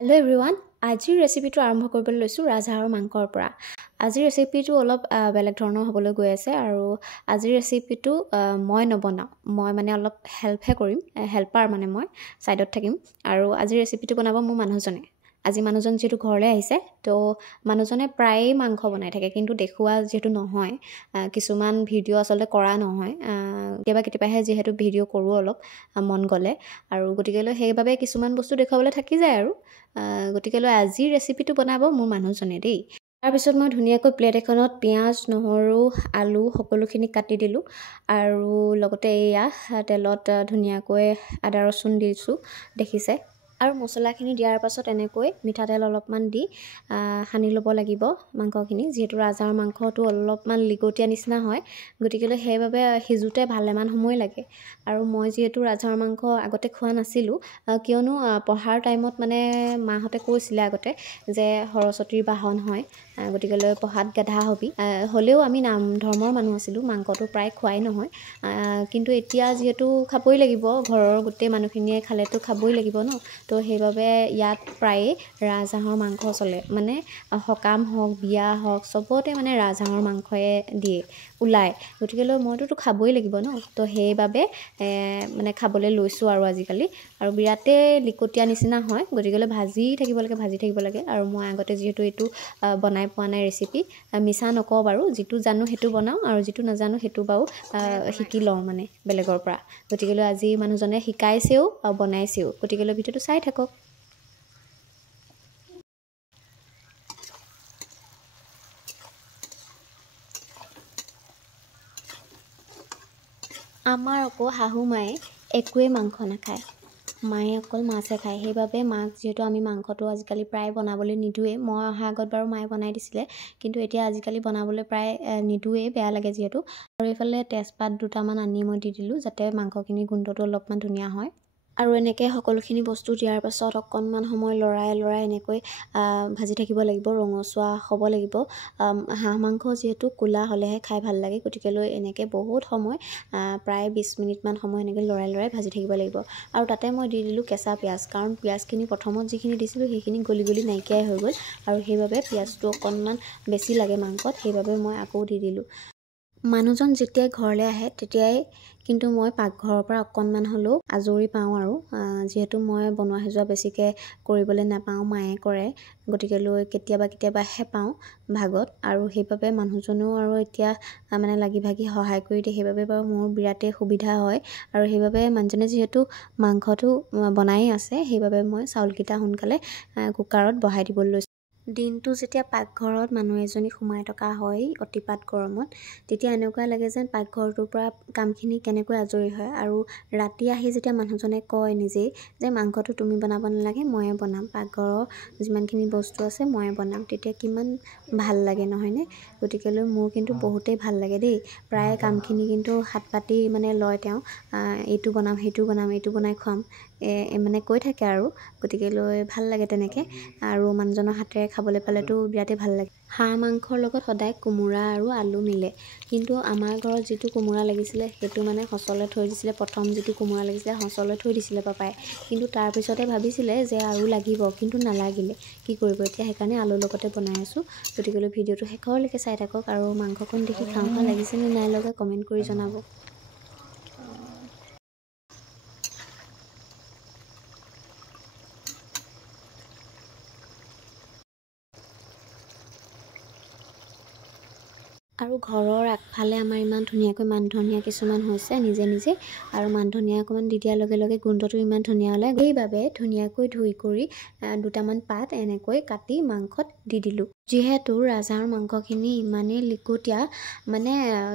Hello' everyone, আজিৰ ৰেচিপিটো আৰম্ভ কৰিবলৈ লৈছোঁ ৰাজহাঁহৰ মাংসৰ পৰা। আজিৰ ৰেচিপিটো অলপ বেলেগ ধৰণৰ হ'বলৈ গৈ আছে আৰু আজিৰ ৰেচিপিটো মই নবনাওঁ, মই মানে অলপ হেল্পহে কৰিম, হেল্পাৰ মানে মই ছাইডত থাকিম। আৰু আজিৰ ৰেচিপিটো বনাব মোৰ মানুহজনে। আজি মানুহজন যিহেতু ঘৰলৈ আহিছে, তো মানুহজনে প্ৰায়েই মাংস বনাই থাকে, কিন্তু দেখুওৱা যিহেতু নহয়, কিছুমান ভিডিঅ' আচলতে কৰা নহয়, কেতিয়াবাহে যিহেতু ভিডিঅ' কৰোঁ অলপ মন গ'লে, আৰু গতিকেলৈ সেইবাবে কিছুমান বস্তু দেখুৱাবলৈ থাকি যায় আৰু গতিকেলৈ আজিৰ ৰেচিপিটো বনাব মোৰ মানুহজনে দেই। তাৰপিছত মই ধুনীয়াকৈ প্লেট এখনত পিঁয়াজ, নহৰু, আলু সকলোখিনি কাটি দিলোঁ আৰু লগতে এয়া তেলত ধুনীয়াকৈ আদা ৰচুন দিছোঁ দেখিছে। আৰু মছলাখিনি দিয়াৰ পাছত এনেকৈ মিঠাতেল অলপমান দি সানি ল'ব লাগিব মাংসখিনি, যিহেতু ৰাজহাঁহৰ মাংসটো অলপমান লিকটীয়া নিচিনা হয়, গতিকেলৈ সেইবাবে সিজোঁতে ভালেমান সময় লাগে। আৰু মই যিহেতু ৰাজহাঁহৰ মাংস আগতে খোৱা নাছিলোঁ, কিয়নো পঢ়াৰ টাইমত মানে মাহঁতে কৈছিলে আগতে যে সৰস্বতীৰ বাহন হয়, গতিকেলৈ পঢ়াত গাধা হবি। হ'লেও আমি নাম ধৰ্মৰ মানুহ আছিলোঁ, মাংসটো প্ৰায় খোৱাই নহয়, কিন্তু এতিয়া যিহেতু খাবই লাগিব, ঘৰৰ গোটেই মানুহখিনিয়ে খালেতো খাবই লাগিব ন, তো সেইবাবে ইয়াত প্ৰায়ে ৰাজহাঁহৰ মাংস চলে, মানে সকাম হওক বিয়া হওক চবতে মানে ৰাজহাঁহৰ মাংসয়ে দিয়ে ওলায়, গতিকেলৈ মইতো খাবই লাগিব ন, তো সেইবাবে মানে খাবলৈ লৈছোঁ আৰু আজিকালি। আৰু বিৰাটেই লিকটীয়া নিচিনা হয়, গতিকেলৈ ভাজি থাকিব লাগে। আৰু মই আগতে যিহেতু এইটো বনাই পোৱা নাই ৰেচিপি, মিছা নকওঁ বাৰু, যিটো জানো সেইটো বনাওঁ আৰু যিটো নাজানো সেইটো বাৰু শিকি লওঁ মানে বেলেগৰ পৰা। গতিকেলৈ আজি মানুহজনে শিকাইছেও আৰু বনাইছেও, গতিকেলৈ ভিডিঅ'টো চাই থাকক। আমাৰ আকৌ শাহু মায়ে একোৱেই মাংস নাখায়, মায়ে অকল মাছহে খায়। সেইবাবে মাক যিহেতু আমি মাংসটো আজিকালি প্ৰায় বনাবলৈ নিদোৱেই, মই অহা আগত বাৰু মায়ে বনাই দিছিলে, কিন্তু এতিয়া আজিকালি বনাবলৈ প্ৰায় নিদোৱেই, বেয়া লাগে যিহেতু। আৰু এইফালে তেজপাত দুটামান আনি মই দি দিলোঁ, যাতে মাংসখিনিৰ গোন্ধটো অলপমান ধুনীয়া হয়। আৰু এনেকৈ সকলোখিনি বস্তু দিয়াৰ পাছত অকণমান সময় লৰাই এনেকৈ ভাজি থাকিব লাগিব, ৰঙচুৱা হ'ব লাগিব। হাঁহ মাংস যিহেতু ক'লা হ'লেহে খাই ভাল লাগে, গতিকেলৈ এনেকৈ বহুত সময় প্ৰায় 20 মিনিটমান সময় এনেকৈ লৰাই ভাজি থাকিব লাগিব। আৰু তাতে মই দি দিলোঁ কেঁচা পিঁয়াজ, কাৰণ পিঁয়াজখিনি প্ৰথমত যিখিনি দিছিলোঁ সেইখিনি গলি নাইকিয়াই হৈ গ'ল, আৰু সেইবাবে পিঁয়াজটো অকণমান বেছি লাগে মাংসত, সেইবাবে মই আকৌ দি দিলোঁ। মানুহজন যেতিয়াই ঘৰলৈ আহে তেতিয়াই কিন্তু মই পাকঘৰৰ পৰা অকণমান হ'লেও আজৰি পাওঁ, আৰু যিহেতু মই বনোৱা সিজোৱা বেছিকৈ কৰিবলৈ নাপাওঁ, মায়ে কৰে, গতিকেলৈ কেতিয়াবাহে পাওঁ ভাগত, আৰু সেইবাবে মানুহজনেও আৰু এতিয়া মানে লাগি ভাগি সহায় কৰি দিয়ে, সেইবাবে বাৰু মোৰ বিৰাটেই সুবিধা হয়। আৰু সেইবাবে মানুহজনে যিহেতু মাংসটো বনায়েই আছে, সেইবাবে মই চাউলকেইটা সোনকালে কুকাৰত বহাই দিবলৈ লৈছোঁ। দিনটো যেতিয়া পাকঘৰত মানুহ এজনী সোমাই থকা হয় অতিপাত গৰমত, তেতিয়া এনেকুৱা লাগে যেন পাকঘৰটোৰ পৰা কামখিনি কেনেকৈ আজৰি হয়। আৰু ৰাতি আহি যেতিয়া মানুহজনে কয় নিজেই যে মাংসটো তুমি বনাব নালাগে, ময়ে বনাম, পাকঘৰৰ যিমানখিনি বস্তু আছে ময়ে বনাম, তেতিয়া কিমান ভাল লাগে নহয়নে? গতিকেলৈ মোৰ কিন্তু বহুতেই ভাল লাগে দেই, প্ৰায় কামখিনি কিন্তু হাত পাতি মানে লয় তেওঁ, এইটো বনাম সেইটো বনাম, এইটো বনাই খুৱাম মানে কৈ থাকে আৰু, গতিকেলৈ ভাল লাগে তেনেকৈ। আৰু মানুহজনৰ হাতেৰে খাবলৈ পালেতো বিৰাটেই ভাল লাগে। হাঁহ মাংসৰ লগত সদায় কোমোৰা আৰু আলু মিলে, কিন্তু আমাৰ ঘৰত যিটো কোমোৰা লাগিছিলে সেইটো মানে সঁচলৈ থৈ দিছিলে, প্ৰথম যিটো কোমোৰা লাগিছিলে সঁচলৈ থৈ দিছিলে পাপাই, কিন্তু তাৰপিছতে ভাবিছিলে যে আৰু লাগিব, কিন্তু নালাগিলে, কি কৰিব এতিয়া, সেইকাৰণে আলুৰ লগতে বনাই আছোঁ। গতিকেলৈ ভিডিঅ'টো শেষলৈকে চাই থাকক, আৰু মাংসকণ দেখি খাওঁ লাগিছে নে নাই লগা কমেণ্ট কৰি জনাব। আৰু ঘৰৰ আগফালে আমাৰ ইমান ধুনীয়াকৈ মান ধনিয়া কিছুমান হৈছে নিজে, আৰু মান ধনিয়া অকণমান দি দিয়াৰ লগে গোন্ধটো ইমান ধুনীয়া ওলায়, সেইবাবে ধুনীয়াকৈ ধুই কৰি দুটামান পাত এনেকৈ কাটি মাংসত দি দিলোঁ। যিহেতু ৰাজহাঁহৰ মাংসখিনি ইমানেই লিকটীয়া, মানে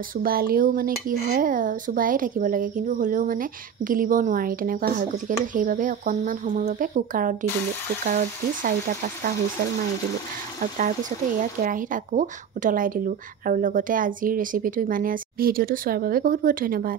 চুবালেও মানে কি হয়, চুবাই থাকিব লাগে, কিন্তু হ'লেও মানে গিলিব নোৱাৰি তেনেকুৱা হয়, গতিকেলৈ সেইবাবে অকণমান সময়ৰ বাবে কুকাৰত দি দিলোঁ, কুকাৰত দি 4-5টা হুইচেল মাৰি দিলোঁ, আৰু তাৰপিছতে এয়া কেৰাহীত আকৌ উতলাই দিলোঁ। আৰু লগতে আজিৰ ৰেচিপিটো ইমানেই আছিল। ভিডিঅ'টো চোৱাৰ বাবে বহুত ধন্যবাদ।